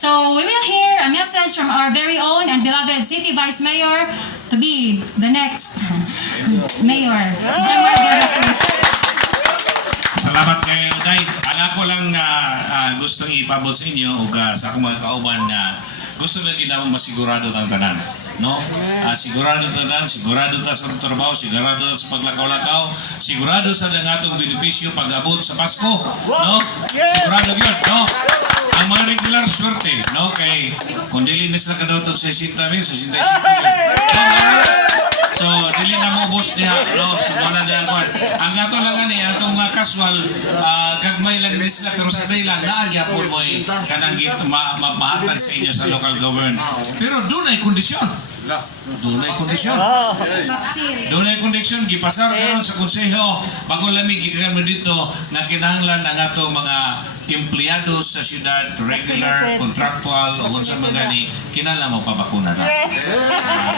So we will hear a message from our very own and beloved City Vice Mayor to be the next Mayor, Jamar Veracruz. Salamat kayo, Day. Ang ako lang gustong ipabot sa inyo o sa akong mga kauban na gusto na ginawang masigurado ang tanan. No? Sigurado tanan, sigurado ta sa trabaho, sigurado sa paglakaw-lakaw, sigurado sa dangatong benepisyo pag-abot sa Pasko. No? Sigurado yun. No? Ang mga regular swerte, no? Kay kung dili na sila kadawtog sa 60,000, sa 65,000. So, dili na mo boss niya, no? So, wala na ako. Ang ato lang ani, atong casual, gagmay lang din sila, pero sa lang, naagya po mo kanang mapahatag sa inyo sa local government. Pero doon ay kondisyon. Doon ay kondisyon. Doon ay kondisyon. Gipasar karon sa konseho, bago lamig gikan mo dito, na kinahanglan ang ato mga empleyado sa syudad, regular, contractual, o kung sa mga ni, kinala mo pabakuna ta.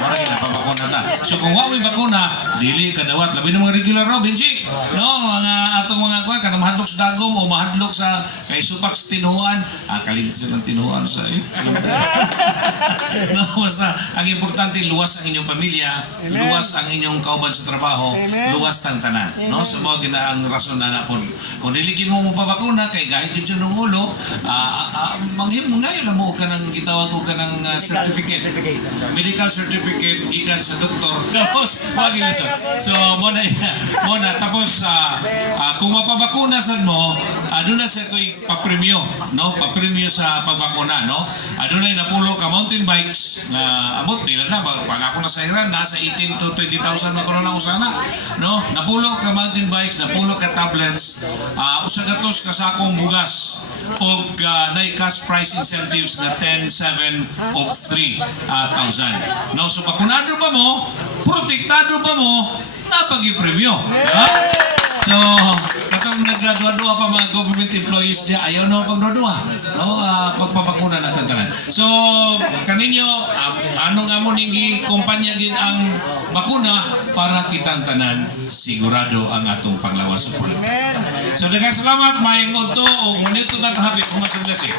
Marami na pabakuna ta. So kung waway bakuna, dili kadawat. Labi ng mga regular ro, Benji. No, mga atong mga kuha, kanang mahadlok sa dagom o mahadlok sa kay supak sa tinuhan. Kalimit sa ng tinuhan sa no, basta, ang importante, luwas ang inyong pamilya, luwas ang inyong kauban sa trabaho, luwas tang tanan. No, so mo gina ang rason na napon. Kung diligin mo mo pabakuna, kay gahit yun ng ulo, ngayon na mo ka ng gitawag ko ka ng certificate, medical certificate, gikan sa doktor. Tapos, wag ilisod. So, muna, tapos, kung mapabakuna sa mo, doon na sa ito'y papremyo, no? Papremyo sa pagbakuna, no? Doon na napulo ka mountain bikes, abot, pila na, pag ako na sa Iran, nasa 18 to 20,000 magkaroon na usana, no? Napulo ka mountain bikes, napulo ka tablets, usagatos ka sa akong bugas, o na-cash price incentives na 10, 7, o 3,000. No? So, bakunado pa mo, protektado pa mo, napag-i-premyo. Diba? So, katong nagdua-dua pa mga government employees niya, ayaw na pagdua-dua. No? Pagpapakuna na tantanan. So, kaninyo, anong amon hindi kumpanya din ang bakuna para kitang tanan, sigurado ang atong panglawas sa politika. So, daghang salamat, mayong udto, o ngunit ito natahapit, kumasin blessing.